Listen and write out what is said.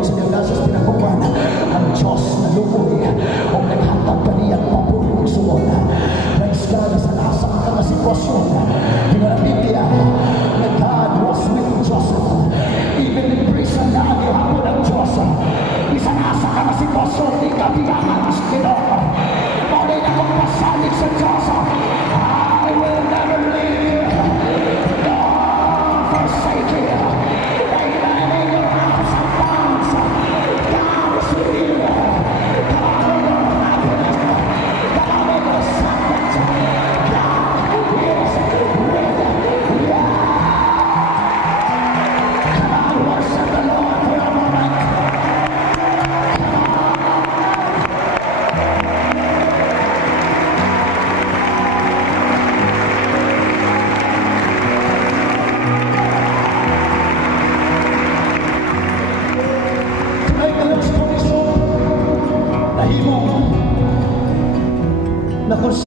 Pag sa iyang dasas pinakuman, ang Diyos na lumoy, o naghatag kaniyan papulong suwon. Praise God sa lasang ka na sitwasyon. Tingnan ang Biblia, na God was with Joseph. Even in prison na agihapon ang Diyos. Isanasa ka na sitwasyon, di ka bilangan sa Ginoo. Bagay na kong pasalig sa Diyos. I will never leave you, nor forsake you. Amen in your ups and downs. God is with you. God in your happiness. God in your sadness. God is with you. Come on, worship the Lord for a moment. Tonight, the Lord's promise, nahimong na